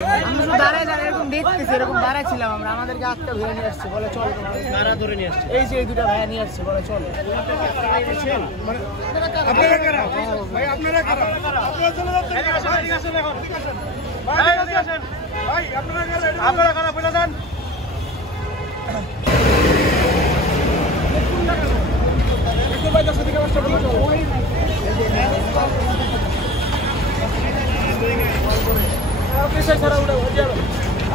আমরা শুধু দাঁড়ায় দাঁড়ায় এরকম দেখতেছি, এরকম দাঁড়াচ্ছিলাম আমরা, আমাদেরকে আটটা ভাইয়া নিয়ে আসছে, বলে চল কারা ধরে নিয়ে আসছে, এই যে এই দুটা ভাইয়া নিয়ে আসছে, বলে চল। আপনারা কারা ভাই? আপনারা কারা? আপনারা চলে যাচ্ছেন, এদিকে আসেন এখন, ভাই এদিকে আসেন ভাই। আপনারা কারা? আপনারা কারা বলে দেন। একটু ভাই 10 দিকে বসতে বলো। किसे खड़ा उड़ा हो जा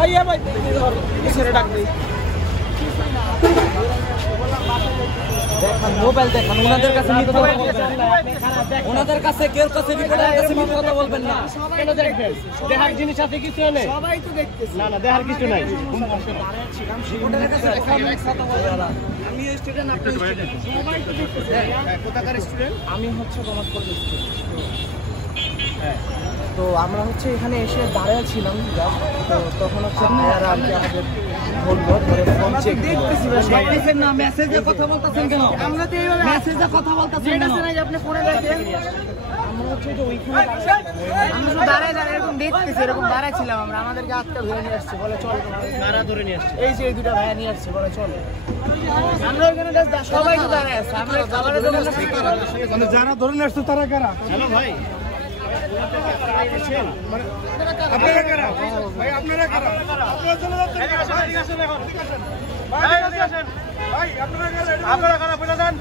आइए भाई किसे डाक दे দেখেন মোবাইল দেখেন ওনাদের কাছে মিথ্যা কথা বলবেন না, ওনাদের কাছে কেউ কাছে রিপোর্টারের কাছে মিথ্যা কথা বলবেন না। কেন দেখবেন দেখার জিনিস আছে কিছু নেই, সবাই তো দেখতেছি। না না দেখার কিছু নাই। রিপোর্টারের কাছে দেখা মিথ্যা কথা বলবেন না। আমি স্টুডেন্ট, আপনি স্টুডেন্ট, সবাই তো দেখতেছি। কোথাকার স্টুডেন্ট? আমি হচ্ছে কমার্স কলেজের স্টুডেন্ট। তো আমরা হচ্ছে এখানে এসে দাঁড়িয়ে ছিলাম, তো তখন হচ্ছে ভাইয়ারা আর কি আমাদের বললো ধরে ফোন চেক দেখতেছি। দেখতেছেন না মেসেজে কথা বলতেছেন কেন? আমরা তো এইভাবে মেসেজে কথা বলতেছেন যেটা কেন? আছে না যে আপনি ফোনে দেখেন, আমরা হচ্ছে যে ওইখানে আমরা শুধু দাঁড়ায় দাঁড়ায় এরকম দেখতেছি, এরকম দাঁড়াচ্ছিলাম আমরা, আমাদেরকে আটটা ভাইয়া নিয়ে আসছে, বলে চল কারা ধরে নিয়ে আসছে, এই যে এই দুটা ভাইয়া নিয়ে আসছে, বলে চল। আমরা ওইখানে সবাই তো দাঁড়ায় আছে, আমরা খাবারের দোকানে মানে যারা ধরে নিয়ে আসছে তারা কারা? হ্যালো ভাই, আপনারা কারা ভাই? আপনারা কারা? আপনারা চলে যাচ্ছেন, এদিকে আসেন এখন, ভাই এদিকে আসেন ভাই। আপনারা কারা বলে দেন।